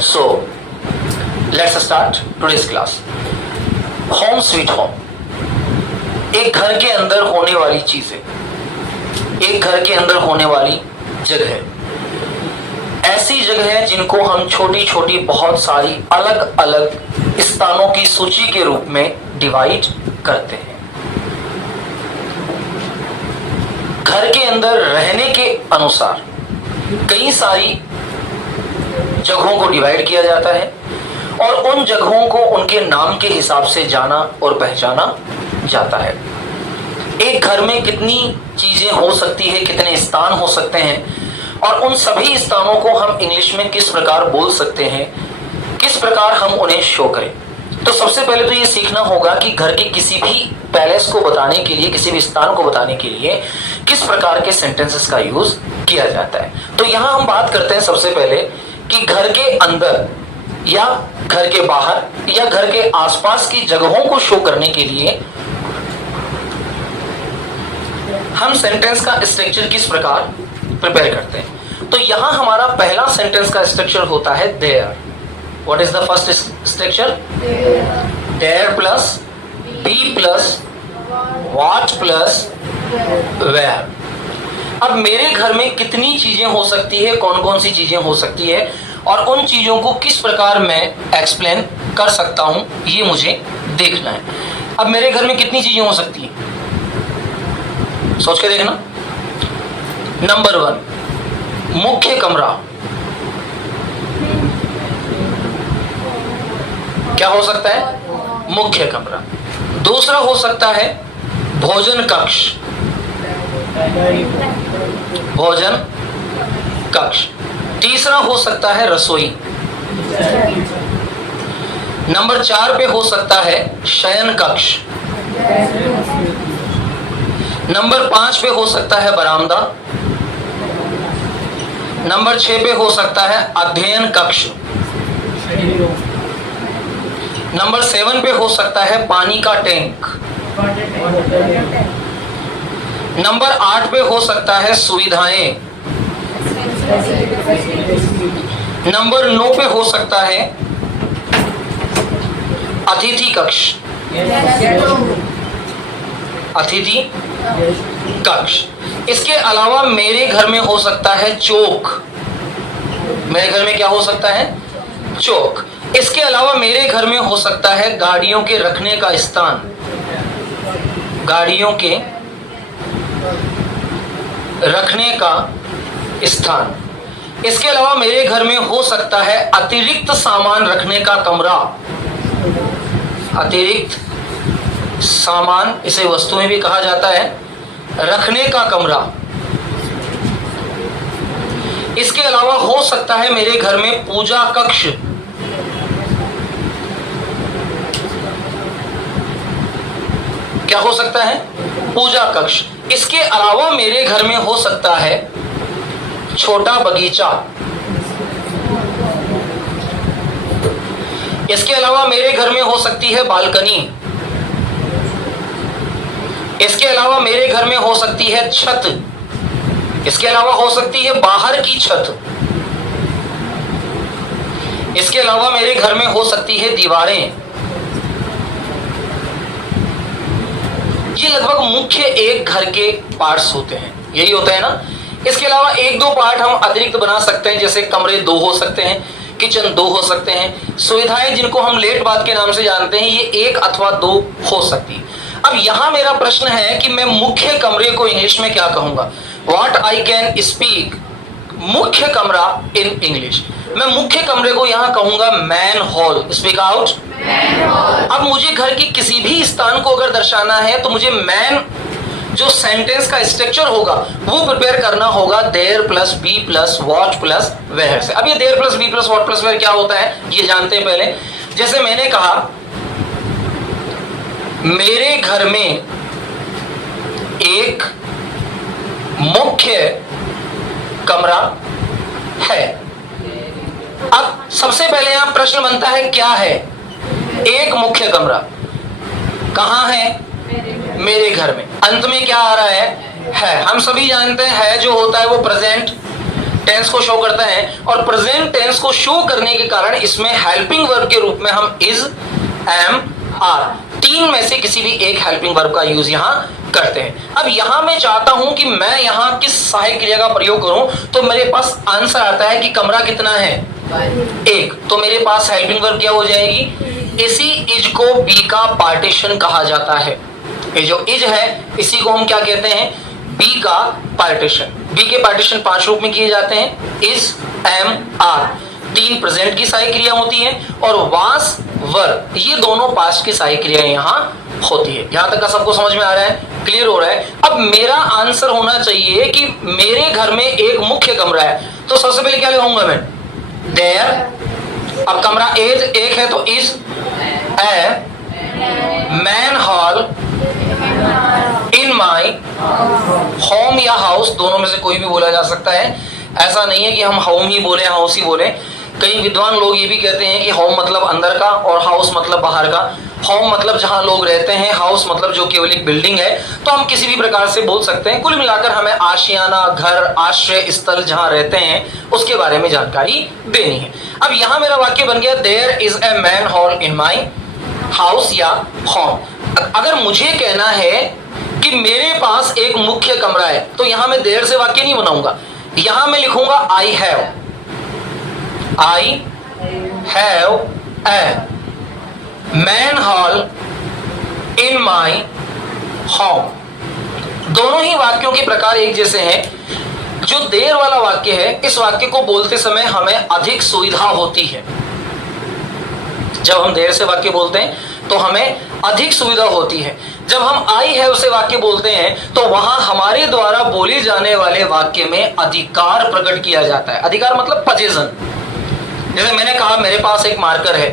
So, let's start today's class. Home sweet home. एक घर के अंदर होने वाली चीजें, एक घर के अंदर होने वाली जगह, ऐसी जगह है जिनको हम छोटी छोटी बहुत सारी अलग अलग स्थानों की सूची के रूप में डिवाइड करते हैं। घर के अंदर रहने के अनुसार कई सारी जगहों को डिवाइड किया जाता है और उन जगहों को उनके नाम के हिसाब से जाना और पहचाना जाता है। एक घर में कितनी चीजें हो सकती है, कितने स्थान हो सकते हैं और उन सभी स्थानों को हम इंग्लिश में किस प्रकार बोल सकते हैं, किस प्रकार हम उन्हें शो करें। तो सबसे पहले तो ये सीखना होगा कि घर के किसी भी पैलेस को बताने के लिए, किसी भी स्थान को बताने के लिए किस प्रकार के सेंटेंसेस का यूज किया जाता है। तो यहां हम बात करते हैं सबसे पहले कि घर के अंदर या घर के बाहर या घर के आसपास की जगहों को शो करने के लिए हम सेंटेंस का स्ट्रक्चर किस प्रकार प्रिपेयर करते हैं। तो यहां हमारा पहला सेंटेंस का स्ट्रक्चर होता है there. What is the first structure? There plus B plus what plus where. अब मेरे घर में कितनी चीजें हो सकती है, कौन कौन सी चीजें हो सकती है और उन चीजों को किस प्रकार मैं एक्सप्लेन कर सकता हूं, ये मुझे देखना है। अब मेरे घर में कितनी चीजें हो सकती है, सोच के देखना। नंबर 1, मुख्य कमरा। क्या हो सकता है? मुख्य कमरा। दूसरा हो सकता है भोजन कक्ष, भोजन कक्ष। तीसरा हो सकता है रसोई। नंबर 4 पे हो सकता है शयन कक्ष। नंबर 5 पे हो सकता है बरामदा। नंबर 6 पे हो सकता है अध्ययन कक्ष। नंबर 7 पे हो सकता है पानी का टैंक। नंबर 8 पे हो सकता है सुविधाएं। नंबर 9 पे हो सकता है अतिथि कक्ष। अतिथि कक्ष। इसके अलावा मेरे घर में हो सकता है चौक। मेरे घर में क्या हो सकता है? चौक। इसके अलावा मेरे घर में हो सकता है गाड़ियों के रखने का स्थान। गाड़ियों के रखने का स्थान। इसके अलावा मेरे घर में हो सकता है अतिरिक्त सामान रखने का कमरा। अतिरिक्त सामान, इसे वस्तुएं भी कहा जाता है, रखने का कमरा। इसके अलावा हो सकता है मेरे घर में पूजा कक्ष। क्या हो सकता है? पूजा कक्ष। इसके अलावा मेरे घर में हो सकता है छोटा बगीचा। इसके अलावा मेरे घर में हो सकती है बालकनी। इसके अलावा मेरे घर में हो सकती है छत। इसके अलावा हो सकती है बाहर की छत। इसके अलावा मेरे घर में हो सकती है दीवारें। ये लगभग मुख्य एक घर के पार्ट्स होते हैं, यही होता है ना। इसके अलावा 1-2 पार्ट हम अतिरिक्त बना सकते हैं, जैसे कमरे 2 हो सकते हैं, किचन 2 हो सकते हैं, सुविधाएं जिनको हम लेट बात के नाम से जानते हैं, ये 1 अथवा 2 हो सकती है। अब यहां मेरा प्रश्न है कि मैं मुख्य कमरे को इंग्लिश में क्या कहूंगा? व्हाट आई कैन स्पीक मुख्य कमरा इन इंग्लिश। मैं मुख्य कमरे को यहां कहूंगा मैन हॉल। Speak out. अब मुझे घर की किसी भी स्थान को अगर दर्शाना है तो मुझे मैन जो सेंटेंस का स्ट्रक्चर होगा वो प्रिपेयर करना होगा there plus B plus what plus where से। अब ये there plus B plus what plus where क्या होता है ये जानते हैं पहले। जैसे मैंने कहा मेरे घर में एक मुख्य कमरा है। अब सबसे पहले यहां प्रश्न बनता है क्या है? एक मुख्य कमरा कहां है? मेरे घर में। अंत में क्या आ रहा है? हम सभी जानते हैं है जो होता है वो प्रेजेंट टेंस को शो करता है, और प्रेजेंट टेंस को शो करने के कारण इसमें हेल्पिंग वर्ब के रूप में हम इज, एम, आर, तीन में से किसी भी एक हेल्पिंग वर्ब का यूज यहां करते हैं। अब यहां मैं चाहता हूं कि मैं यहां किस सहायक क्रिया का प्रयोग करूं, तो मेरे पास आंसर आता है कि कमरा कितना है, एक, तो मेरे पास हेल्पिंग वर्ब क्या हो जाएगी, इसी इज को बी का पार्टीशन कहा जाता है। ये जो इज है इसी को हम क्या कहते हैं, बी का पार्टीशन। बी के पार्टीशन 5 रूप में किए जाते हैं, इज, एम, आर, 3 प्रेजेंट की सहायक क्रिया होती है, और वास, वर, ये दोनों पास्ट की सहायक क्रियाएं यहां होती है। यहां तक का सबको समझ में आ रहा है, क्लियर हो रहा है। अब मेरा आंसर होना चाहिए कि मेरे घर में एक मुख्य कमरा है, तो सबसे पहले क्या लिखूंगा मैं, देयर। अब कमरा एज एक है तो is, a main hall in my home या हाउस, दोनों में से कोई भी बोला जा सकता है। ऐसा नहीं है कि हम होम ही बोले हाउस ही बोले। कई विद्वान लोग ये भी कहते हैं कि होम मतलब अंदर का और हाउस मतलब बाहर का। होम मतलब जहां लोग रहते हैं, हाउस मतलब जो केवल एक बिल्डिंग है। तो हम किसी भी प्रकार से बोल सकते हैं। कुल मिलाकर हमें आशियाना, घर, आश्रय स्थल जहां रहते हैं उसके बारे में जानकारी देनी है। अब यहां मेरा वाक्य बन गया, there is a main hall in my house या होम। अगर मुझे कहना है कि मेरे पास एक मुख्य कमरा है, तो यहां मैं देयर से वाक्य नहीं बनाऊंगा, यहां मैं लिखूंगा I have a main hall in my home. दोनों ही वाक्यों के प्रकार एक जैसे हैं। जो देर वाला वाक्य है, इस वाक्य को बोलते समय हमें अधिक सुविधा होती है। जब हम देर से वाक्य बोलते हैं तो हमें अधिक सुविधा होती है। जब हम आई है उसे वाक्य बोलते हैं तो वहां हमारे द्वारा बोले जाने वाले वाक्य में अधिकार प्रकट किया जाता है। अधिकार मतलब पोजीशन। जैसे मैंने कहा मेरे पास एक मार्कर है,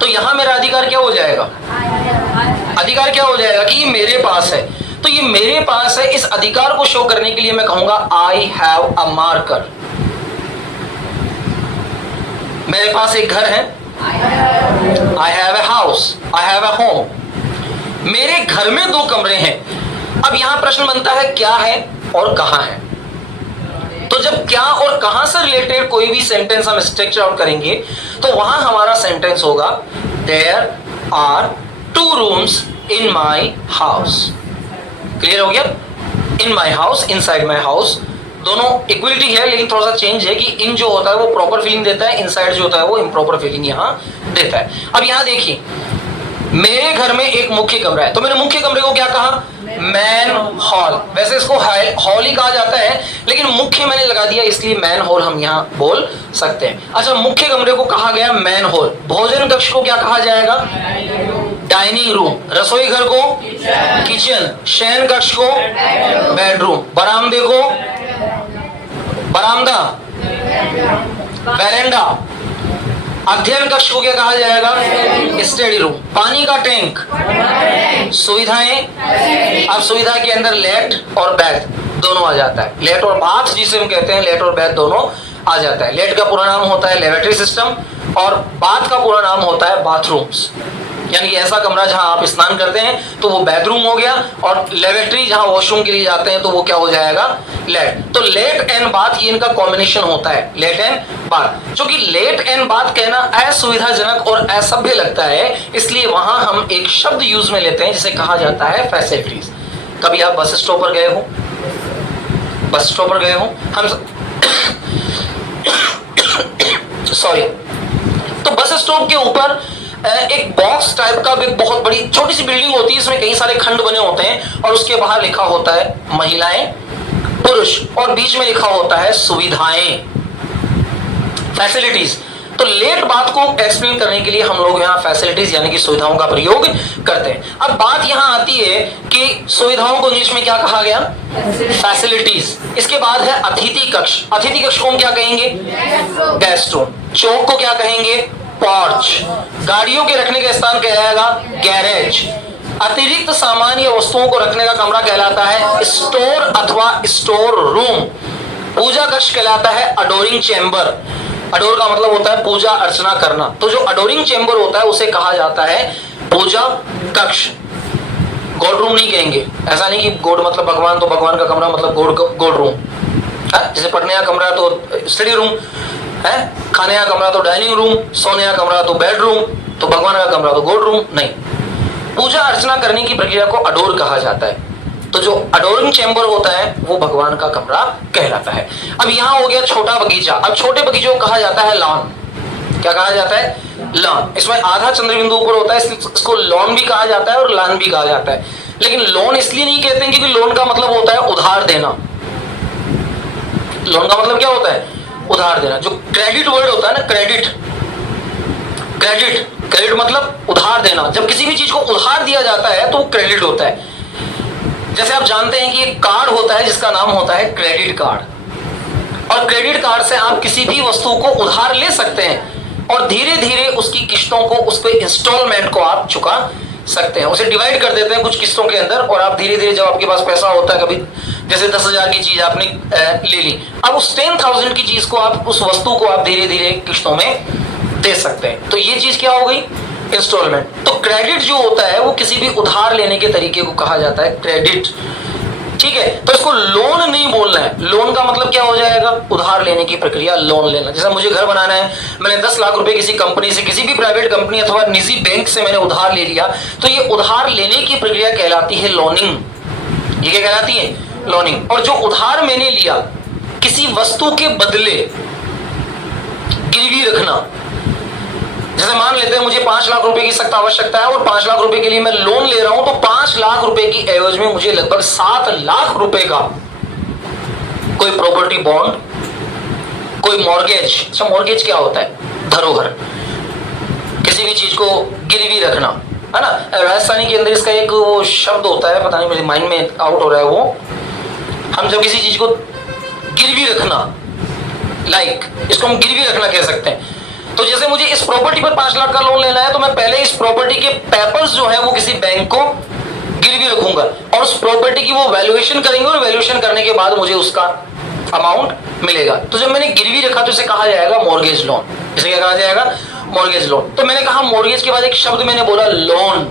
तो यहां मेरा अधिकार क्या हो जाएगा, अधिकार क्या हो जाएगा कि ये मेरे पास है। तो ये मेरे पास है, इस अधिकार को शो करने के लिए मैं कहूंगा आई हैव अ मार्कर। मेरे पास एक घर है, I have a house, I have a home. मेरे घर में 2 कमरे हैं। अब यहां प्रश्न बनता है क्या है और कहां है। तो जब क्या और कहां से रिलेटेड कोई भी सेंटेंस हम स्ट्रक्चर आउट करेंगे तो वहां हमारा सेंटेंस होगा there are 2 rooms in my house. Clear हो गया, in my house, inside my house, दोनों इक्वलिटी है, लेकिन थोड़ा सा चेंज है कि इन जो होता है वो प्रॉपर फीलिंग देता है, इनसाइड जो होता है वो इम्प्रॉपर फीलिंग यहां देता है। अब यहां देखिए, मेरे घर में एक मुख्य कमरा है, तो मैंने मुख्य कमरे को क्या कहा, मैन हॉल। वैसे इसको हॉल ही कहा जाता है, लेकिन मुख्य मैंने लगा दिया इसलिए मैन हॉल हम यहां बोल सकते हैं। अच्छा, मुख्य कमरे को कहा गया मैन हॉल। भोजन कक्ष को क्या कहा जाएगा, डाइनिंग रूम। रसोई घर को किचन, शयन कक्ष को बेडरूम, बरामदे को बरामदा, वेरेंडा। अध्ययन कक्ष को क्या कहा जाएगा, स्टडी रूम। पानी का टैंक, सुविधाएं। अब सुविधा के अंदर लेट और बैथ दोनों आ जाता है। लेट और बाथ जिसे हम कहते हैं, लेट और बैथ दोनों आ जाता है। लेट का पूरा नाम होता है लेवेटरी सिस्टम और बाथ का पूरा नाम होता है बाथरूम्स। यानी कि ऐसा कमरा जहां आप स्नान करते हैं तो वो बेडरूम हो गया, और लेवेटरी जहां वॉशरूम के लिए जाते हैं तो वो क्या हो जाएगा, लेट। तो लेट एंड बाथ ये इनका कॉम्बिनेशन होता है, लेट एंड बाथ। क्योंकि लेट एंड बाथ कहना असुविधाजनक और असभ्य लगता है, इसलिए वहां हम एक शब्द यूज में लेते हैं जिसे कहा जाता है फैसिलिटीज। कभी आप बस स्टॉप पर गए हो, बस स्टॉप पर गए हो, हम सॉरी, तो बस स्टॉप के ऊपर एक बॉक्स टाइप का एक बहुत बड़ी छोटी सी बिल्डिंग होती है, इसमें कई सारे खंड बने होते हैं, और उसके बाहर लिखा होता है महिलाएं, पुरुष, और बीच में लिखा होता है सुविधाएं, फैसिलिटीज। तो लेट बात को एक्सप्लेन करने के लिए हम लोग यहाँ फैसिलिटीज यानी कि सुविधाओं का प्रयोग करते हैं। अब बात यहाँ आती है कि सुविधाओं को इंग्लिश में क्या कहा गया, फैसिलिटीज। इसके बाद है अतिथि कक्ष। अतिथि कक्ष को हम क्या कहेंगे, गेस्ट रूम। चौक को क्या कहेंगे, पोर्च। गाड़ियों के रखने का स्थान कहलाएगा गैरेज। अतिरिक्त सामान या वस्तुओं को रखने का कमरा कहलाता है स्टोर अथवा स्टोर रूम। पूजा कक्ष कहलाता है अडोरिंग चैम्बर। अडोर का मतलब होता है पूजा अर्चना करना, तो जो अडोरिंग चैम्बर होता है उसे कहा जाता है पूजा कक्ष। गॉड रूम नहीं कहेंगे, ऐसा नहीं कि गॉड मतलब भगवान, तो भगवान का कमरा मतलब गॉड रूम। जैसे पढ़ने का कमरा तो स्टडी रूम है, खाने का कमरा तो डाइनिंग रूम, सोने का कमरा तो बेडरूम, तो भगवान का कमरा तो गोड रूम नहीं। पूजा अर्चना करने की प्रक्रिया को अडोर कहा जाता है। तो जो अडोरिंग चैम्बर होता है वो भगवान का कमरा कहलाता है। अब यहां हो गया छोटा बगीचा। अब छोटे बगीचों को कहा जाता है लॉन। क्या कहा जाता है? लॉन। इसमें आधा चंद्र बिंदु ऊपर होता है, इसको लॉन भी कहा जाता है और लॉन भी कहा जाता है। लेकिन लोन इसलिए नहीं कहते हैं क्योंकि लोन का मतलब होता है उधार देना। लोन का मतलब क्या होता है? उधार देना। जो क्रेडिट वर्ड होता है ना, क्रेडिट, क्रेडिट, क्रेडिट मतलब उधार देना। जब किसी भी चीज को उधार दिया जाता है तो वो क्रेडिट होता है। जैसे आप जानते हैं कि एक कार्ड होता है जिसका नाम होता है क्रेडिट कार्ड, और क्रेडिट कार्ड से आप किसी भी वस्तु को उधार ले सकते हैं और धीरे धीरे उसकी किस्तों को, उसके इंस्टॉलमेंट को आप चुका सकते हैं। उसे डिवाइड कर देते हैं कुछ किस्तों के अंदर, और आप धीरे धीरे, जब आपके पास पैसा होता है, कभी जैसे 10,000 की चीज आपने ले ली, अब उस 10,000 की चीज को आप, उस वस्तु को आप धीरे धीरे किस्तों में दे सकते हैं। तो ये चीज क्या हो गई? इंस्टॉलमेंट। तो क्रेडिट जो होता है वो किसी भी उधार लेने के तरीके को कहा जाता है क्रेडिट। ठीक है, तो इसको लोन नहीं बोलना है। लोन का मतलब क्या हो जाएगा? उधार लेने की प्रक्रिया, लोन लेना। जैसे मुझे घर बनाना है, मैंने 10 लाख रुपए किसी कंपनी से, किसी भी प्राइवेट कंपनी अथवा निजी बैंक से मैंने उधार ले लिया, तो ये उधार लेने की प्रक्रिया कहलाती है लोनिंग। ये क्या कहलाती है? लोनिंग। और जो उधार मैंने लिया किसी वस्तु के बदले गिरवी रखना, जैसे मान लेते हैं मुझे 5 लाख रुपए की सख्त आवश्यकता है और 5 लाख रुपए के लिए मैं लोन ले रहा हूं, तो 5 लाख रुपए की एवज में मुझे लगभग 7 लाख रुपए का कोई प्रॉपर्टी बॉन्ड, कोई मॉर्गेज। अच्छा, मॉर्गेज क्या होता है? धरोहर, किसी भी चीज को गिरवी रखना, है ना। राजस्थानी के अंदर इसका एक वो शब्द होता है, पता नहीं मेरे माइंड में आउट हो रहा है वो। हम जब किसी चीज को गिरवी रखना, लाइक इसको हम गिरवी रखना कह सकते हैं। तो जैसे मुझे इस प्रॉपर्टी पर 5 लाख का लोन लेना है, तो मैं पहले इस प्रॉपर्टी के पेपर्स जो है वो किसी बैंक को गिरवी रखूंगा और उस प्रॉपर्टी की वो वैल्यूएशन करेंगे, और वैल्यूएशन करने के बाद मुझे उसका अमाउंट मिलेगा। तो जब मैंने गिरवी रखा तो इसे कहा जाएगा मॉर्गेज लोन। इसे क्या कहा जाएगा? Mortgage loan. तो मैंने कहा मॉर्गेज के बाद एक शब्द मैंने बोला लोन।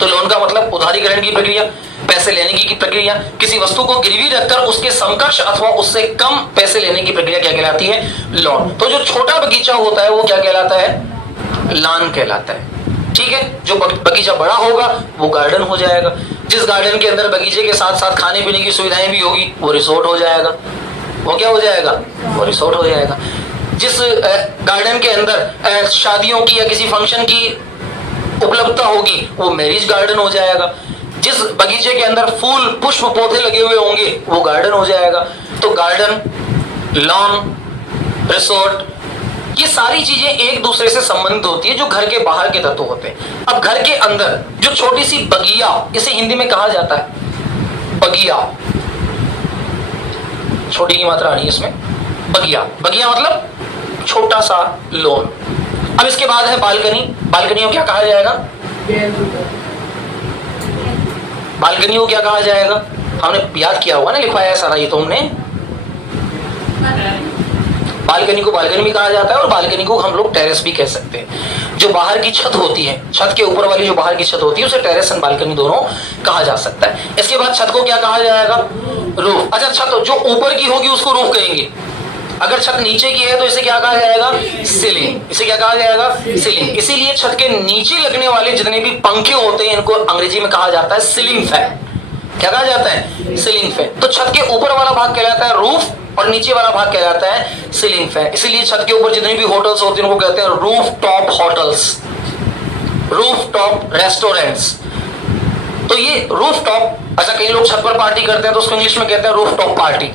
तो लोन का मतलब उधारीकरण की प्रक्रिया, पैसे लेने की प्रक्रिया, किसी वस्तु को गिरवी रखकर उसके समकक्ष अथवा उससे कम पैसे लेने की प्रक्रिया क्या कहलाती है? लोन। तो जो छोटा बगीचा होता है वो क्या कहलाता है? लॉन कहलाता है। ठीक है, जो बगीचा बड़ा होगा वो गार्डन हो जाएगा। जिस गार्डन के अंदर बगीचे के साथ साथ खाने पीने की सुविधाएं भी होगी वो रिसोर्ट हो जाएगा। वो क्या हो जाएगा? वो रिसोर्ट हो जाएगा। जिस गार्डन के अंदर शादियों की या किसी फंक्शन की उपलब्धता होगी वो मैरिज गार्डन हो जाएगा। जिस बगीचे के अंदर फूल पुष्प पौधे लगे हुए होंगे वो गार्डन हो जाएगा। तो गार्डन, लॉन, रिसोर्ट, ये सारी चीजें एक दूसरे से संबंधित होती है जो घर के बाहर के तत्व होते हैं। अब घर के अंदर जो छोटी सी बगिया, इसे हिंदी में कहा जाता है बगिया। छोटी की मात्रा नहीं इसमें, बगिया। बगिया मतलब छोटा सा लॉन। अब इसके बाद है बालकनी। बालकनी को क्या कहा जाएगा? बालकनी को क्या कहा जाएगा? हमने याद किया हुआ ना, लिखवाया सारा ये तो हमने। बालकनी को बालकनी भी कहा जाता है और बालकनी को हम लोग टेरेस भी कह सकते हैं। जो बाहर की छत होती है, छत के ऊपर वाली जो बाहर की छत होती है उसे टेरेस एंड बालकनी दोनों कहा जा सकता है। इसके बाद छत को क्या कहा जाएगा? रूफ। अच्छा, छत जो ऊपर की होगी उसको रूफ कहेंगे। अगर छत नीचे की है तो इसे क्या कहा जाएगा? सीलिंग। इसे क्या कहा जाएगा? सीलिंग। इसीलिए छत के नीचे लगने वाले जितने भी पंखे होते हैं इनको अंग्रेजी में कहा जाता है सीलिंग फैन। क्या कहा जाता है? Ceiling fan. तो छत के ऊपर वाला भाग कहलाता है रूफ और नीचे वाला भाग कहलाता है सीलिंग फैन। इसीलिए छत के ऊपर जितनी भी होटल्स होती हैं उनको कहते हैं roof top hotels, roof top restaurants. तो ये रूफ टॉप, अच्छा कई लोग छत पर पार्टी करते हैं तो उसको इंग्लिश में कहते हैं roof top party.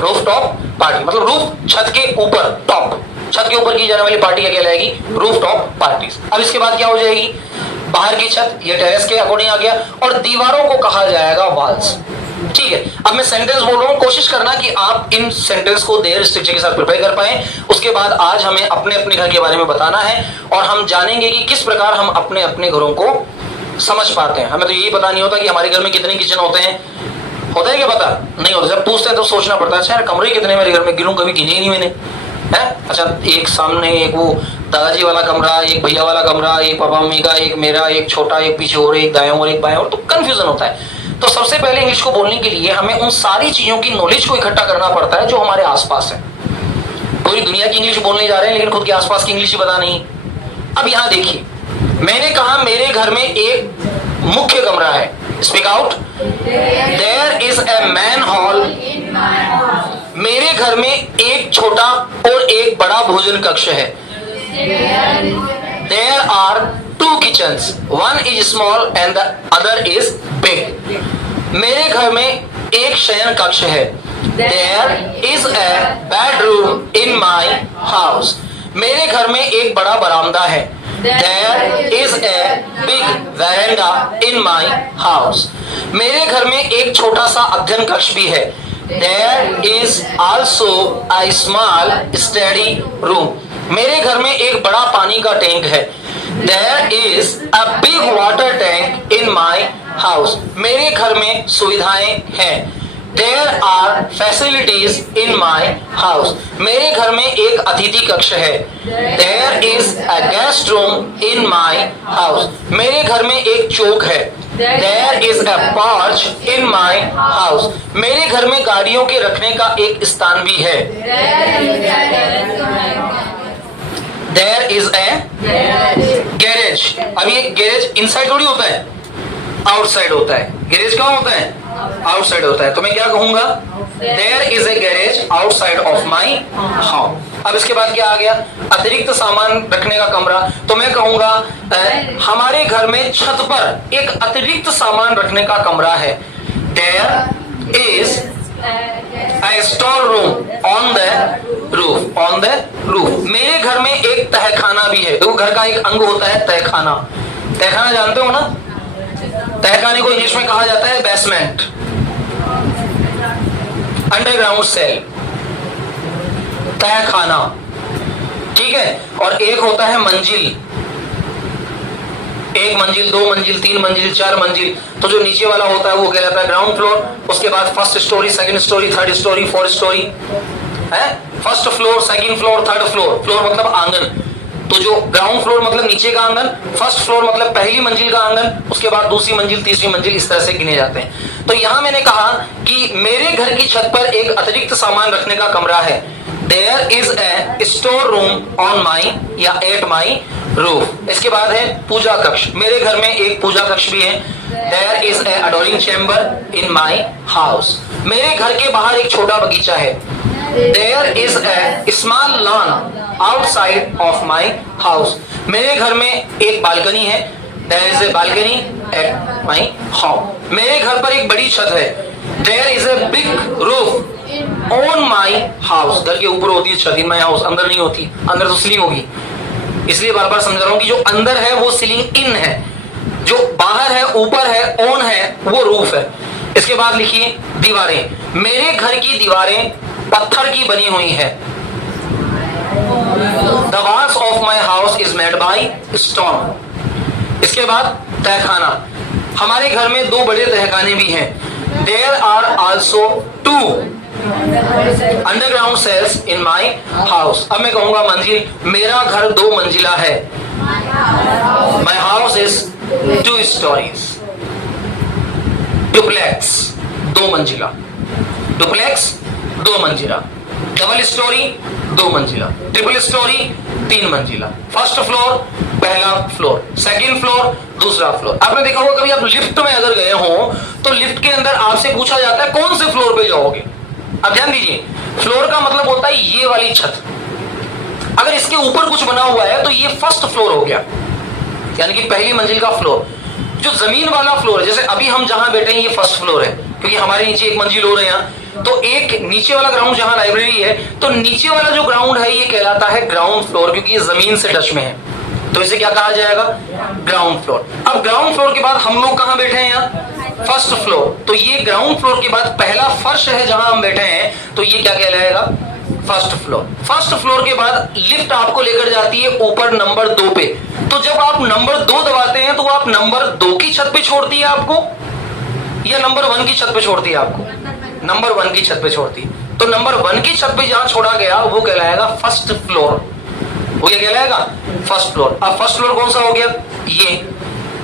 Roof top party मतलब रूफ छत के ऊपर, टॉप छत के ऊपर की जाने वाली पार्टी क्या कहलाएगी? Roof top parties. अब इसके बाद क्या हो जाएगी? बाहर की छत, ये टेरेस के अकॉर्डिंग आ गया, और दीवारों को कहा जाएगा वॉल्स। ठीक है, अब मैं सेंटेंस बोल रहा हूं, कोशिश करना कि आप इन सेंटेंस को देर स्ट्रक्चर के साथ प्रिपेयर कर पाए। उसके बाद आज हमें अपने अपने घर के बारे में बताना है और हम जानेंगे कि किस प्रकार हम अपने अपने घरों को समझ पाते हैं। हमें तो यही पता नहीं होता कि हमारे घर में कितने किचन होते हैं। होता है क्या पता? नहीं होता। जब पूछते हैं तो सोचना पड़ता है, अच्छा यार कमरे कितने मेरे घर में, गिनूं कभी गिने ही नहीं मैंने, है। अच्छा, एक सामने, एक वो दादाजी वाला कमरा, एक भैया वाला कमरा, एक पापा मम्मी का, एक मेरा, एक छोटा, एक पीछे और एक दाएं और एक बाएं और, तो कंफ्यूजन होता है। तो सबसे पहले इंग्लिश को बोलने के लिए हमें उन सारी चीजों की नॉलेज को इकट्ठा करना पड़ता है जो हमारे आसपास है। पूरी दुनिया की इंग्लिश बोलने जा रहे हैं लेकिन खुद के आसपास की इंग्लिश ही पता नहीं। अब यहां देखिए, मैंने कहा मेरे घर में एक मुख्य कमरा है। Speak out. There is a main hall. मेरे घर में एक छोटा और एक बड़ा भोजन कक्ष है। There are two kitchens, one is small and the other is big. मेरे घर में एक शयन कक्ष है। There is a bedroom in my house. मेरे घर में एक बड़ा बरामदा है। There is a big veranda in my house. मेरे घर में एक छोटा सा अध्ययन कक्ष भी है। There is also a small study room. मेरे घर में एक बड़ा पानी का टैंक है। There is a big water tank in my house. मेरे घर में सुविधाएं हैं। There are facilities in my house. मेरे घर में एक अतिथि कक्ष है। There is a guest room in my house. मेरे घर में एक चौक है। There is a porch in my house. मेरे घर में गाड़ियों के रखने का एक स्थान भी है। There is a garage. अब ये गैरेज इनसाइड थोड़ी होता है, आउटसाइड होता है। गैरेज कहाँ होता है? आउटसाइड होता है। तो मैं क्या कहूंगा? There is a garage outside of my house. अब इसके बाद क्या आ गया? अतिरिक्त सामान रखने का कमरा। तो मैं कहूंगा हमारे घर में छत पर एक अतिरिक्त सामान रखने का कमरा है। There is a store room on the roof. On the roof. मेरे घर में एक तहखाना भी है। देखो, घर का एक अंग होता है तहखाना। तहखाना जानते हो ना? तहखाने को इंग्लिश में कहा जाता है बेसमेंट, अंडरग्राउंड सेल, तहखाना। ठीक है। और एक होता है मंजिल, एक मंजिल, दो मंजिल, तीन मंजिल, चार मंजिल। तो जो नीचे वाला होता है वो कहलाता है ग्राउंड फ्लोर। उसके बाद first storey, second storey, third storey, fourth storey है। First floor, second floor, third floor. Floor मतलब आंगन। तो जो ग्राउंड फ्लोर मतलब नीचे का आंगन, फर्स्ट फ्लोर मतलब पहली मंजिल का आंगन, उसके बाद दूसरी मंजिल, तीसरी मंजिल, इस तरह से गिने जाते हैं। तो यहां मैंने कहा कि मेरे घर की छत पर एक अतिरिक्त सामान रखने का कमरा है। There is a store room on my या at my roof. इसके बाद है पूजा कक्ष। मेरे घर में एक पूजा कक्ष भी है। There is a adoring chamber in my house. मेरे घर के बाहर एक छोटा बगीचा है। There is a small lawn outside of my house. मेरे घर में एक बालकनी है। There is a balcony at my home. मेरे घर पर एक बड़ी छत है। There is a big roof on my house. घर के ऊपर होती है छत, in my house, अंदर नहीं होती। अंदर तो सीलिंग होगी, इसलिए बार बार समझा रहा हूं कि जो अंदर है वो सीलिंग इन है, जो बाहर है, ऊपर है, ऑन है, वो रूफ है। इसके बाद लिखिए दीवारें। मेरे घर की दीवारें पत्थर की बनी हुई है। The walls of my house is made by stone. इसके बाद तहखाना। हमारे घर में दो बड़े तहखाने भी हैं। There are also two underground cells in my house. अब मैं कहूंगा मंजिल। मेरा घर दो मंजिला है। My house is two stories. Duplex दो मंजिला। Duplex दो मंजिला। डबल स्टोरी दो मंजिला। ट्रिपल स्टोरी तीन मंजिला। फर्स्ट फ्लोर पहला फ्लोर, सेकंड फ्लोर दूसरा फ्लोर। आपने देखा होगा कभी आप लिफ्ट में अगर गए हो तो लिफ्ट के अंदर आपसे पूछा जाता है कौन से फ्लोर पे जाओगे। अब ध्यान दीजिए, फ्लोर का मतलब होता है ये वाली छत। अगर इसके ऊपर कुछ बना हुआ है तो ये फर्स्ट फ्लोर हो गया, यानी कि पहली मंजिल का फ्लोर। जो जमीन वाला फ्लोर, जैसे अभी हम जहां बैठे हैं ये फर्स्ट फ्लोर है, क्योंकि हमारे नीचे एक मंजिल हो रहे हैं। तो एक नीचे वाला ग्राउंड जहां लाइब्रेरी है, तो नीचे वाला जो ग्राउंड है ये कहलाता है ग्राउंड फ्लोर, क्योंकि ये जमीन से टच में है। तो इसे क्या कहा जाएगा? Ground floor. अब ग्राउंड फ्लोर के बाद हम लोग कहां बैठे हैं? यहाँ फर्स्ट फ्लोर। तो ये ग्राउंड फ्लोर के बाद पहला फर्श है जहां हम बैठे हैं, तो ये क्या कहलाएगा? First floor. फर्स्ट फ्लोर के बाद लिफ्ट आपको लेकर जाती है ऊपर नंबर 2 पे। तो जब आप नंबर 2 दबाते हैं तो आप नंबर 2 की छत पे छोड़ती है आपको, या नंबर 1 की छत पे छोड़ती है आपको? नंबर 1 की छत पे छोड़ती है। तो नंबर 1 की छत पे जहां छोड़ा गया वो कहलाएगा फर्स्ट फ्लोर। वो क्या कहलाएगा? First floor. अब फर्स्ट फ्लोर कौन सा हो गया? ये।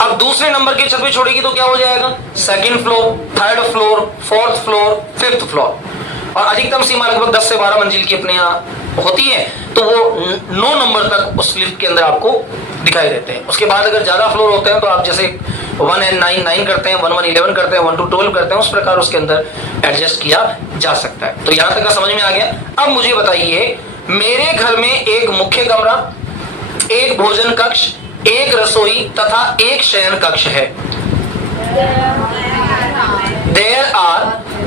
अब दूसरे नंबर की छत पे छोड़ेगी तो क्या हो जाएगा, second floor, third floor, fourth floor, fifth floor. और अधिकतम सीमा लगभग 10 से 12 मंजिल की अपने यहाँ होती है, तो वो 9 नंबर तक उस लिफ्ट के अंदर आपको दिखाई देते हैं। उसके बाद अगर ज्यादा फ्लोर होते हैं तो आप जैसे 1 and 9 करते हैं, 1 1 11 करते हैं, 1 to 12 करते हैं, उस प्रकार उसके अंदर एडजस्ट किया जा सकता है। तो यहां तक का समझ में आ गया। अब मुझे बताइए, मेरे घर में एक मुख्य कमरा, एक भोजन कक्ष, एक रसोई तथा एक शयन कक्ष है। There are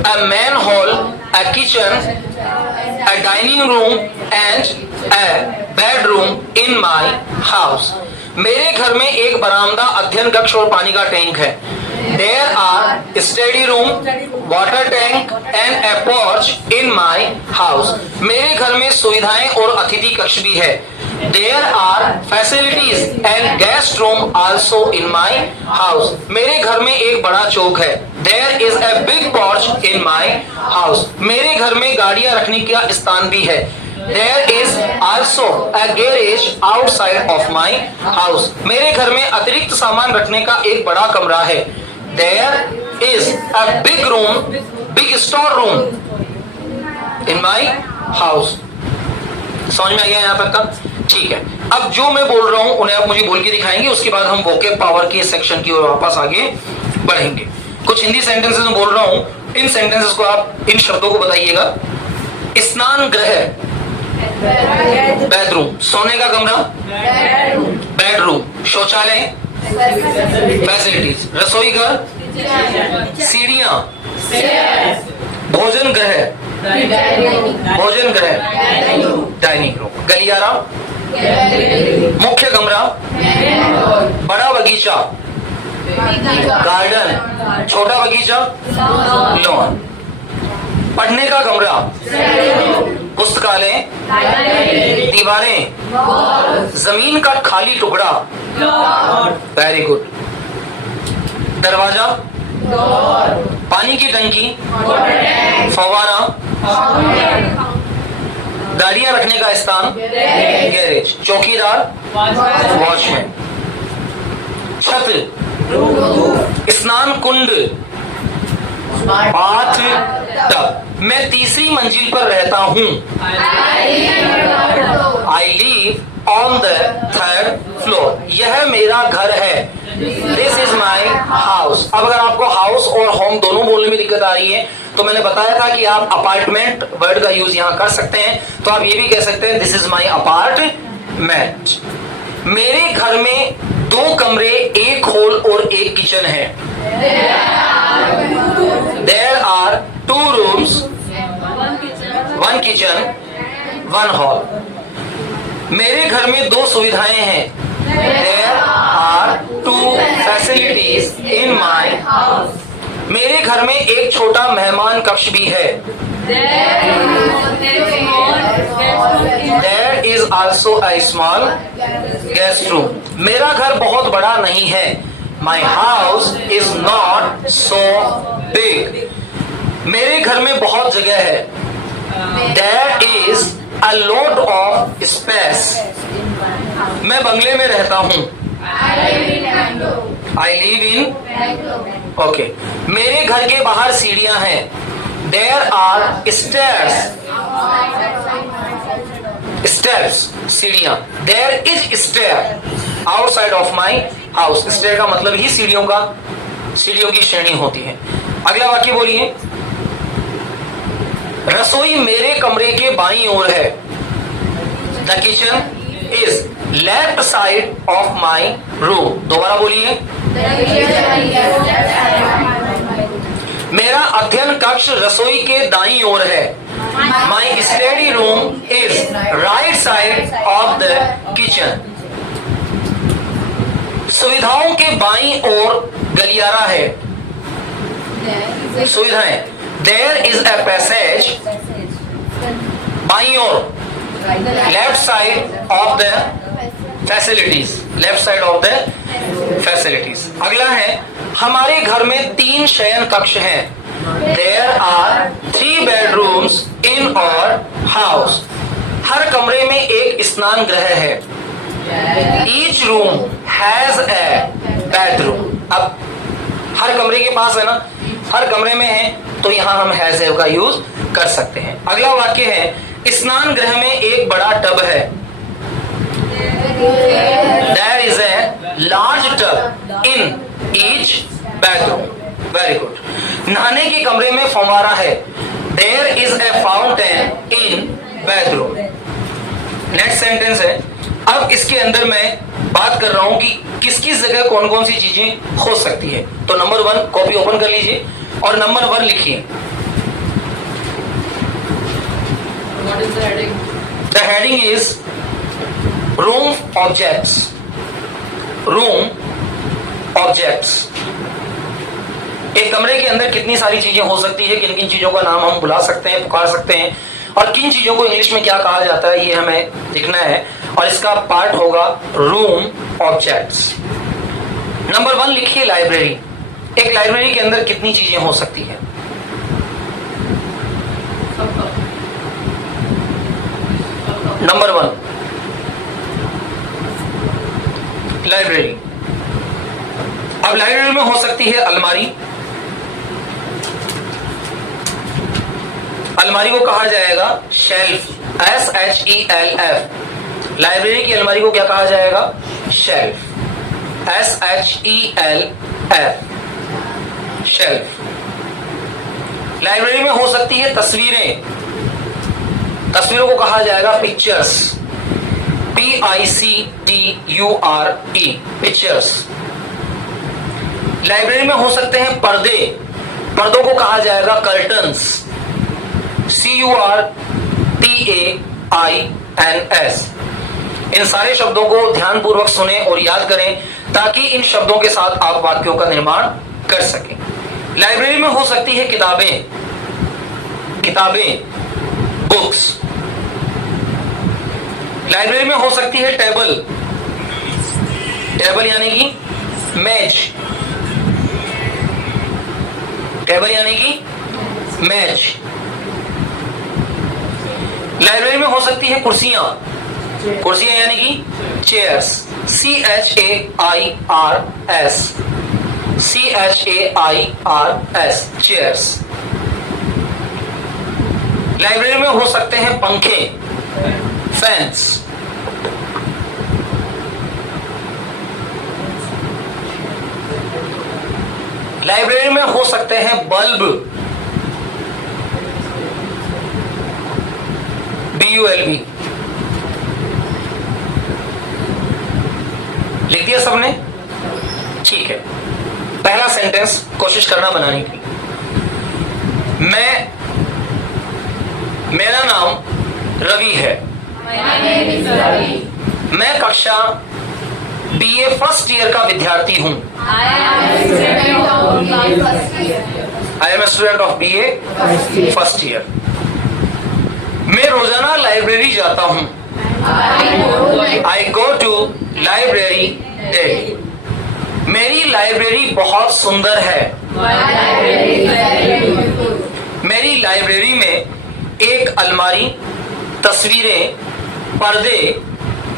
a main hall, a kitchen, a dining room and a bedroom in my house. मेरे घर में एक बरामदा, अध्ययन कक्ष और पानी का टैंक है। There are study room, water tank and a porch in my house. मेरे घर में सुविधाएं और अतिथि कक्ष भी है। There are facilities and guest room also in my house. मेरे घर में एक बड़ा चौक है। There is a big porch in my house. मेरे घर में गाड़ियां रखने का स्थान भी है। There is also a garage outside of my house. मेरे घर में अतिरिक्त सामान रखने का एक बड़ा कमरा है। There is a big room, big store room in my house. समझ में आ गया यहाँ तक का? ठीक है। अब जो मैं बोल रहा हूं उन्हें आप मुझे बोल के दिखाएंगे, उसके बाद हम वोकैब पावर के सेक्शन की ओर वापस आगे बढ़ेंगे। कुछ हिंदी सेंटेंसेस में बोल रहा हूं, इन सेंटेंसेस को आप इन शब्दों को बताइएगा। स्नान गृह, बेडरूम, सोने का कमरा, बेडरूम, शौचालय, फैसिलिटीज, रसोई घर, सीढ़ियां, भोजन गृह, डाइनिंग रूम, गलियारा, मुख्य कमरा, बड़ा बगीचा, गार्डन, छोटा बगीचा, लॉन, पढ़ने का कमरा, पुस्तकालय, दीवारें, जमीन का खाली टुकड़ा, वेरी गुड, दरवाजा, पानी की टंकी, फव्वारा, गाड़ियां रखने का स्थान, गैरेज, चौकीदार, वॉचमैन, छत, स्नान कुंड, बाथ टब। मैं तीसरी मंजिल पर रहता हूं। I live on the third floor. यह मेरा घर है। This is my house. अब अगर आपको हाउस और होम दोनों बोलने में दिक्कत आ रही है तो मैंने बताया था कि आप अपार्टमेंट वर्ड का यूज यहां कर सकते हैं, तो आप ये भी कह सकते हैं दिस इज माई अपार्टमेंट। मेरे घर में 2 कमरे, एक हॉल और एक किचन है। There are 2 rooms, 1 kitchen, 1 hall. मेरे घर में 2 सुविधाएं हैं। There are 2 facilities in my house. मेरे घर में एक छोटा मेहमान कक्ष भी है। There is also a small guest room. मेरा घर बहुत बड़ा नहीं है। My house is not so big. मेरे घर में बहुत जगह है। There is a lot of space. मैं बंगले में रहता हूँ। I live in okay. मेरे घर के बाहर सीढ़ियां हैं। There are stairs. Steps, सीढ़ियां। There is stair outside of my house. Stair का मतलब ही सीढ़ियों की श्रेणी होती है। अगला वाक्य बोलिए। रसोई मेरे कमरे के बाईं ओर है। The kitchen is left side of my room. दोबारा बोलिए। मेरा अध्ययन कक्ष रसोई के दाईं ओर है। My study room is right side of the kitchen. सुविधाओं के बाईं ओर गलियारा है। सुविधाएं। There is a passage. बाईं ओर, left side of the facilities. Left side of the facilities. अगला है, हमारे घर में 3 शयन कक्ष हैं। There are 3 bedrooms in our house. हर कमरे में एक स्नान गृह है। Each room has a bedroom. अब हर कमरे के पास है ना, हर कमरे में है, तो यहां हम हैज हैव का यूज कर सकते हैं। अगला वाक्य है स्नान गृह में एक बड़ा टब है। There is a large tub in each bedroom. Very good. नहाने के कमरे में फव्वारा है। There is a fountain in bedroom. Next sentence है, अब इसके अंदर मैं बात कर रहा हूं कि किस किस जगह कौन कौन सी चीजें हो सकती है। तो नंबर 1 कॉपी ओपन कर लीजिए और नंबर 1 लिखिए। The heading is room objects. Room objects. एक कमरे के अंदर कितनी सारी चीजें हो सकती है, किन किन चीजों का नाम हम बुला सकते हैं, पुकार सकते हैं, और किन चीजों को इंग्लिश में क्या कहा जाता है, ये हमें लिखना है। और इसका पार्ट होगा रूम ऑब्जेक्ट्स। नंबर 1 लिखिए लाइब्रेरी। एक लाइब्रेरी के अंदर कितनी चीजें हो सकती है? Number 1 library. अब लाइब्रेरी में हो सकती है अलमारी। अलमारी को कहा जाएगा शेल्फ, SHELF। लाइब्रेरी की अलमारी को क्या कहा जाएगा? Shelf, SHELF, shelf. लाइब्रेरी में हो सकती है तस्वीरें। तस्वीरों को कहा जाएगा पिक्चर्स, PICTURE, पिक्चर्स। लाइब्रेरी में हो सकते हैं पर्दे। पर्दों को कहा जाएगा कर्टन्स, CURTAINS। इन सारे शब्दों को ध्यानपूर्वक सुने और याद करें ताकि इन शब्दों के साथ आप वाक्यों का निर्माण कर सकें। लाइब्रेरी में हो सकती है किताबें। किताबें, बुक्स। लाइब्रेरी में हो सकती है टेबल। टेबल यानी कि मेज। टेबल यानी कि मेज। लाइब्रेरी में हो सकती है कुर्सियां। कुर्सियां यानी कि चेयर्स, CHAIRS, चेयर्स। लाइब्रेरी में हो सकते हैं पंखे, फैंस। लाइब्रेरी में हो सकते हैं बल्ब, BULB। लिख दिया सबने? ठीक है। पहला सेंटेंस कोशिश करना बनाने की। मेरा नाम रवि है। मैं कक्षा BA फर्स्ट ईयर का विद्यार्थी हूं। I am a student of BA first year. मैं रोजाना लाइब्रेरी जाता हूं। I go to library daily. मेरी लाइब्रेरी बहुत सुंदर है। मेरी लाइब्रेरी में एक अलमारी, तस्वीरें, पर्दे,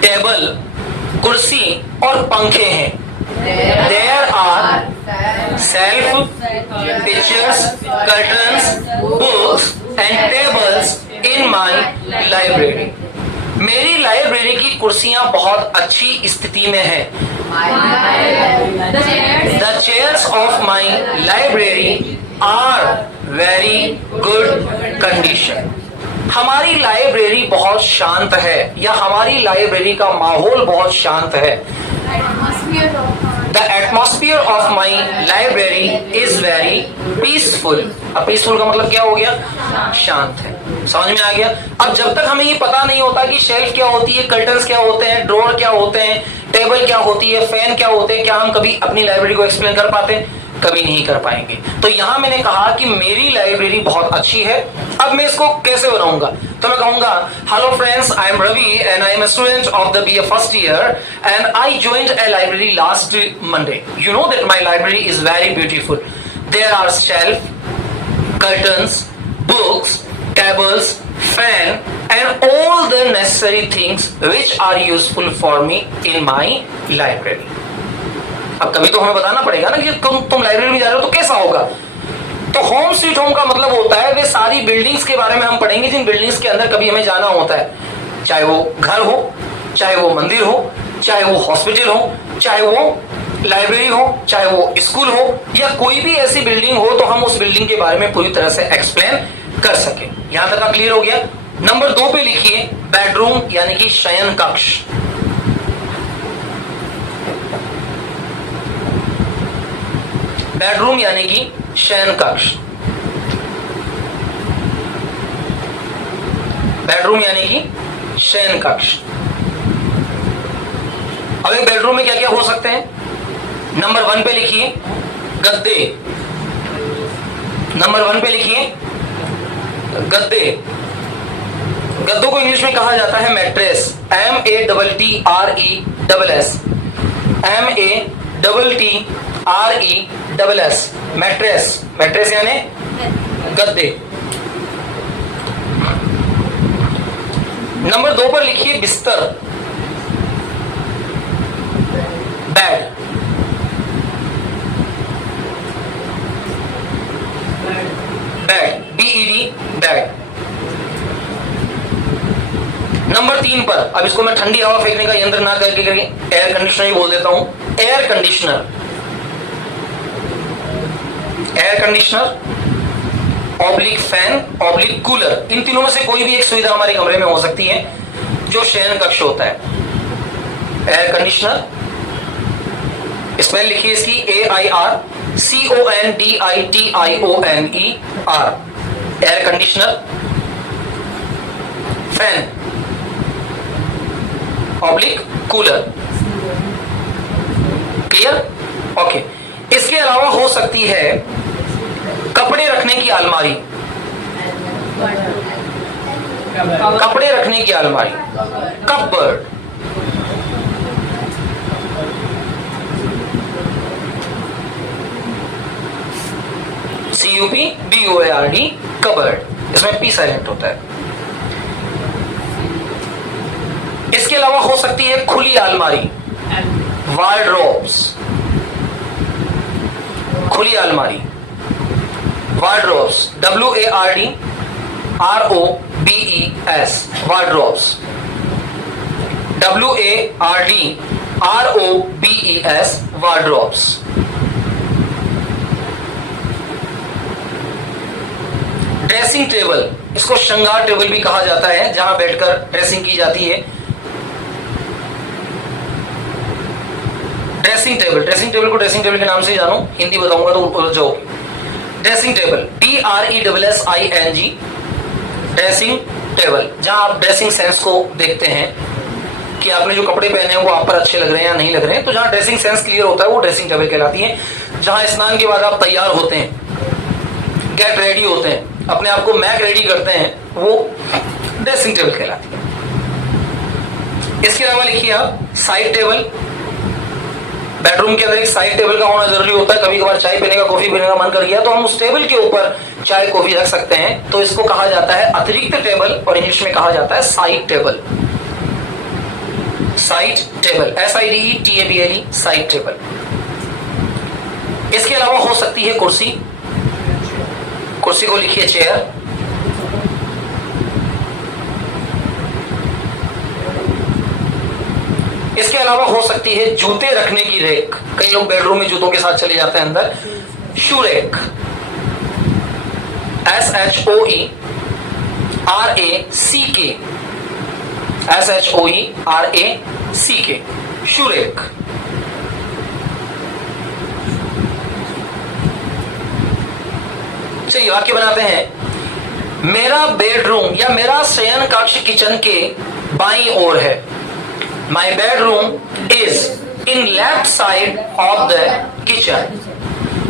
टेबल, कुर्सी और पंखे हैं। There are shelf, pictures, curtains, books and tables in my library. मेरी लाइब्रेरी की कुर्सियां बहुत अच्छी स्थिति में हैं। The chairs of my library are very good condition. हमारी लाइब्रेरी बहुत शांत है या हमारी लाइब्रेरी का माहौल बहुत शांत है। The atmosphere of my library is very peaceful. अब peaceful का मतलब क्या हो गया? शांत है। समझ में आ गया? अब जब तक हमें ये पता नहीं होता कि शेल्फ क्या होती है, कर्टन्स क्या होते हैं, ड्रॉअर क्या होते हैं, टेबल क्या होती है, फैन क्या होते हैं, क्या हम कभी अपनी लाइब्रेरी को एक्सप्लेन कर पाते हैं? कभी नहीं कर पाएंगे। तो यहां मैंने कहा कि मेरी लाइब्रेरी बहुत अच्छी है। अब मैं इसको कैसे बनाऊंगा? तो मैं कहूंगा hello friends, I am Ravi and I am a student of the BA first year and I joined a library last Monday. You know that my library is very beautiful. There are shelf, curtains, books, tables, fan and all the necessary things which are useful for me in my library. अब कभी तो हमें बताना पड़ेगा ना कि तुम library में जा रहे हो तो कैसा होगा। तो होम स्वीट होम का मतलब होता है वे सारी बिल्डिंग्स के बारे में हम पढ़ेंगे जिन बिल्डिंग्स के अंदर कभी हमें जाना होता है, चाहे वो घर हो, चाहे वो मंदिर हो, चाहे वो हॉस्पिटल हो, चाहे वो लाइब्रेरी हो, चाहे वो स्कूल हो, या कोई भी ऐसी बिल्डिंग हो तो हम उस बिल्डिंग के बारे में पूरी तरह से एक्सप्लेन कर सके। यहां तक का क्लियर हो गया। नंबर 2 पे लिखिए बेडरूम यानी कि शयन कक्ष। बेडरूम यानी कि शयन कक्ष। बेडरूम यानी कि शयन कक्ष। अब एक बेडरूम में क्या क्या हो सकते हैं? नंबर 1 पे लिखिए गद्दे। नंबर 1 पे लिखिए गद्दे। गद्दों को इंग्लिश में कहा जाता है mattress. MATTRESS। MATTRESS mattress. Mattress यानी गद्दे। नंबर 2 पर लिखिए बिस्तर, bed. Bed BED bed. Number 3 पर, अब इसको मैं ठंडी हवा फेंकने का यंत्र ना करके एयर कंडीशनर ही बोल देता हूं, air conditioner. Air conditioner oblique fan oblique cooler, इन तीनों में से कोई भी एक सुविधा हमारे कमरे में हो सकती है जो शयन कक्ष होता है। एयर कंडीशनर, स्पेल लिखिए इसकी AIRCONDITIONER, air conditioner. Fan oblique cooler. Clear? Okay. इसके अलावा हो सकती है कपड़े रखने की अलमारी। कपड़े रखने की अलमारी, कपबोर्ड। CUPBOARD कबर्ड, इसमें P साइलेंट होता है। इसके अलावा हो सकती है खुली अलमारी, वार्डरोब्स। खुली अलमारी, wardrobes, WARDROBES wardrobes, WARDROBES wardrobes. Dressing table, इसको श्रृंगार टेबल भी कहा जाता है, जहां बैठकर ड्रेसिंग की जाती है। ड्रेसिंग टेबल, ड्रेसिंग टेबल को ड्रेसिंग टेबल के नाम से जानो, हिंदी बताऊंगा तो उलझ जाओगे। Dressing table DRESSING, dressing table, जहां आप ड्रेसिंग सेंस को देखते हैं कि आपने जो कपड़े पहने हैं वो आप पर अच्छे लग रहे हैं या नहीं लग रहे हैं, तो जहां ड्रेसिंग सेंस क्लियर होता है वो ड्रेसिंग टेबल कहलाती है। जहां स्नान के बाद आप तैयार होते हैं, गेट रेडी होते हैं, अपने आप को मैक रेडी करते हैं, वो ड्रेसिंग टेबल कहलाती है। इसके अलावा लिखिए आप साइड टेबल। बेडरूम के अंदर एक साइड टेबल का होना जरूरी होता है। कभी कभार चाय पीने का, कॉफी पीने का मन कर गया तो हम उस टेबल के ऊपर चाय कॉफी रख सकते हैं, तो इसको कहा जाता है अतिरिक्त टेबल, और इंग्लिश में कहा जाता है side table. Side table, SIDETABLE, side table. इसके अलावा हो सकती है कुर्सी। कुर्सी को लिखिए चेयर। इसके अलावा हो सकती है जूते रखने की रेक। कई लोग बेडरूम में जूतों के साथ चले जाते हैं अंदर। शू रेक, SHOERACK, शू रेक। चलिए वाक्य बनाते हैं। मेरा बेडरूम या मेरा शयन कक्ष किचन के बाईं ओर है। My bedroom is in left side of the kitchen.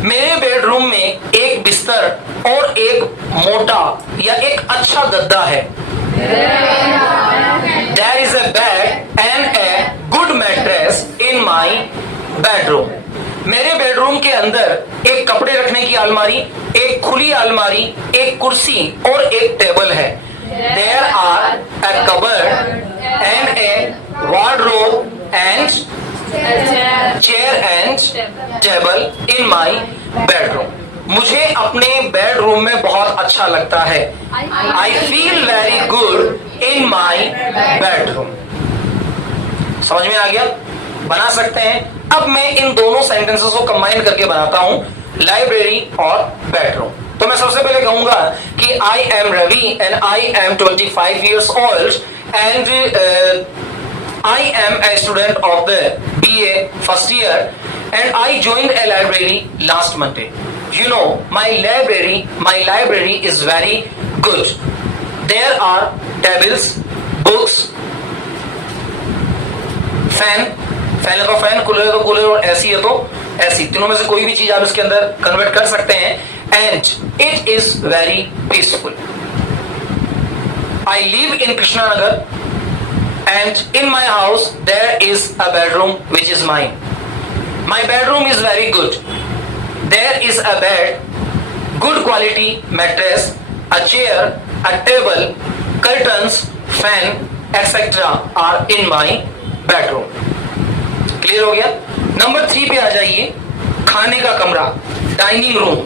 मेरे बेडरूम में एक बिस्तर और एक मोटा या एक अच्छा गद्दा है। There is a bed and a good mattress in my bedroom. मेरे बेडरूम के अंदर एक कपड़े रखने की अलमारी, एक खुली अलमारी, एक कुर्सी और एक टेबल है। There are a cupboard and a wardrobe and chair and table in my bedroom. मुझे अपने बेडरूम में बहुत अच्छा लगता है. I feel very good in my bedroom. समझ में आ गया? बना सकते हैं. अब मैं इन दोनों सेंटेंसेस को कंबाइन करके बनाता हूं, लाइब्रेरी और बेडरूम. तो मैं सबसे पहले कहूंगा कि I am Ravi and I am 25 years old and I am a student of the BA first year and I joined a library last Monday. You know, my library is very good. There are tables, books, fan तो fan, cooler है तो cooler और AC है तो AC. तीनों में से कोई भी चीज आप इसके अंदर कन्वर्ट कर सकते हैं. And it is very peaceful. I live in Krishna Nagar and in my house there is a bedroom which is mine. My bedroom is very good. There is a bed, good quality mattress, a chair, a table, curtains, fan etcetera are in my bedroom. Clear हो गया? Number 3 पे आ जाइए. खाने का कमरा, dining room.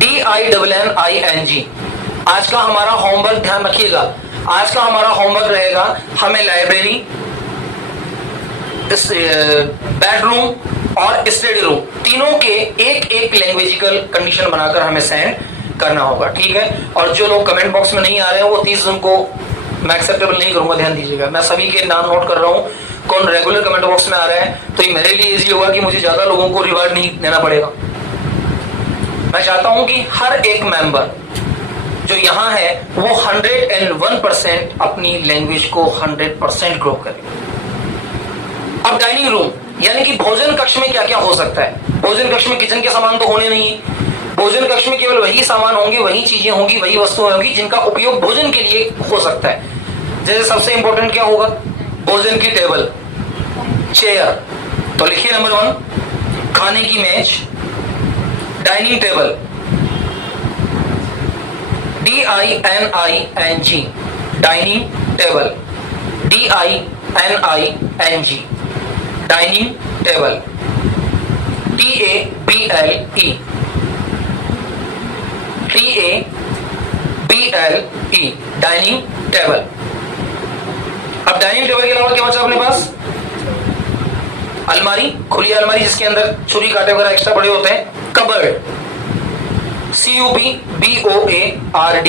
DINNING. आज का हमारा होमवर्क, ध्यान रखिएगा, आज का हमारा होमवर्क रहेगा, हमें लाइब्रेरी, बेडरूम और स्टडी रूम तीनों के एक एक लैंग्वेजिकल कंडीशन बनाकर हमें सेंड करना होगा. ठीक है? और जो लोग कमेंट बॉक्स में नहीं आ रहे हैं वो 30 जन को मैं एक्सेप्टेबल नहीं करूंगा. ध्यान दीजिएगा, मैं सभी के नाम नोट कर रहा हूं. कौन रेगुलर कमेंट बॉक्स में आ रहा है तो ये मेरे लिए इजी होगा कि मुझे ज्यादा लोगों को रिवार्ड नहीं देना पड़ेगा. मैं चाहता हूं कि हर एक मेंबर जो यहां है वो 101% अपनी लैंग्वेज को 100% ग्रो करे. अब डाइनिंग रूम यानी कि भोजन कक्ष में क्या क्या हो सकता है. भोजन कक्ष में किचन के सामान तो होने नहीं है. भोजन कक्ष में केवल वही सामान होंगे, वही चीजें होंगी, वही वस्तुएं होंगी जिनका उपयोग भोजन के लिए हो सकता है. जैसे सबसे इंपॉर्टेंट क्या होगा? भोजन की टेबल, चेयर. तो लिखिए नंबर 1, खाने की मेज, dining table, DINING, dining table, DINING, dining table, TABLE, TABLE, dining table. अब डाइनिंग टेबल के अलावा क्या बचा अपने पास? अलमारी, खुली अलमारी जिसके अंदर छुरी कांटे वगैरह एक्स्ट्रा बड़े होते हैं. Cupboard, CUBBOARD,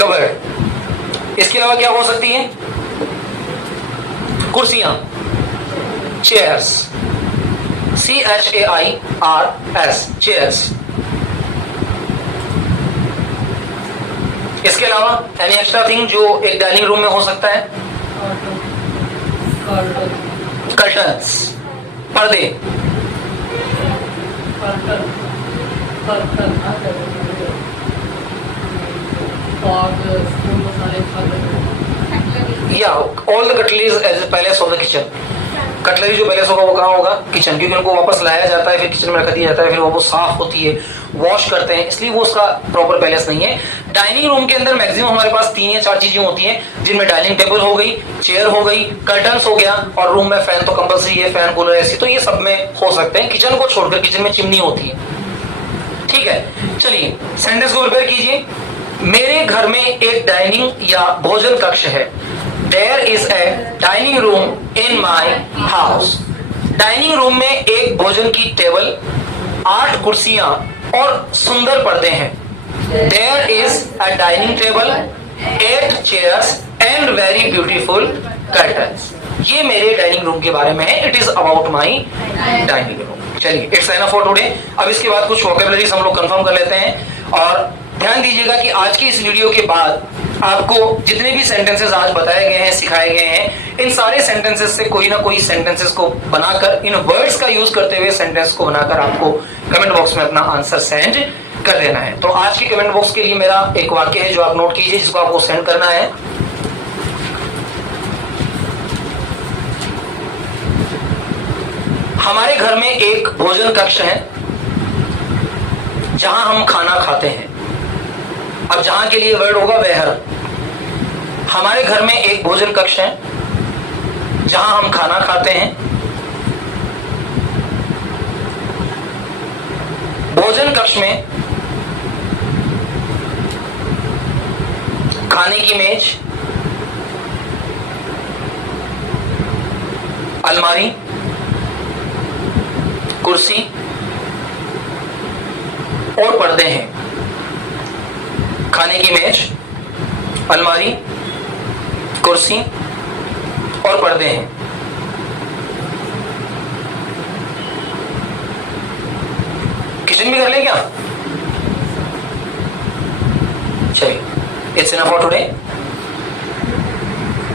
cupboard. इसके अलावा क्या हो सकती है? कुर्सियां, चेयर्स, CHAIRS, चेयर्स. इसके अलावा एनी एक्स्ट्रा थिंग जो एक डाइनिंग रूम में हो सकता है? कर्टन्स, पर्दे, या all the cutleries as a palace of the kitchen. Cutlery जो पैलेस होगा वो कहाँ होगा? किचन. क्योंकि उनको वापस लाया जाता है, फिर किचन में रख दिया जाता है, फिर वो साफ होती है, वॉश करते हैं, इसलिए वो उसका प्रॉपर पैलेस नहीं है. डाइनिंग रूम के अंदर मैक्सिमम हमारे पास 3 या 4 चीजें होती हैं जिनमें डाइनिंग टेबल हो गई, चेयर हो गई, कर्टन्स हो गया और रूम में फैन तो कंपल्सरी है, फैन कूलर एसी तो ये सब में हो सकते हैं. किचन को छोड़कर, किचन में चिमनी होती है. ठीक है, चलिए सेंटेंस को प्रिपेयर कीजिए. मेरे घर में एक डाइनिंग या भोजन कक्ष है. There is a dining room in my house. Dining room में एक भोजन की टेबल, 8 कुर्सियां और सुंदर पर्दे हैं. There is a dining table, 8 chairs and very beautiful curtains. ये मेरे डाइनिंग रूम के बारे में है. It is about my dining room. चलिए, it's enough for today. अब इसके बाद कुछ वोकैबुलरीज हम लोग कंफर्म कर लेते हैं. और ध्यान दीजिएगा कि आज की इस वीडियो के बाद आपको जितने भी सेंटेंसेस आज बताए गए हैं, सिखाए गए हैं, इन सारे सेंटेंसेस से कोई ना कोई सेंटेंसेस को बनाकर, इन वर्ड्स का यूज करते हुए सेंटेंस को बनाकर आपको कमेंट बॉक्स में अपना आंसर सेंड कर देना है. तो आज के कमेंट बॉक्स के लिए मेरा एक वाक्य है जो आप नोट कीजिए, जिसको आपको सेंड करना है. हमारे घर में एक भोजन कक्ष है. जहां हम खाना खाते हैं। अब जहां के लिए वर्ड होगा वह। हमारे घर में एक भोजन कक्ष है जहां हम खाना खाते हैं। भोजन कक्ष में खाने की मेज, अलमारी, कुर्सी और पर्दे हैं। खाने की मेज, अलमारी, कुर्सी और पर्दे हैं। किचन भी कर ले क्या? चलिए, इट्स इनफ फॉर टुडे।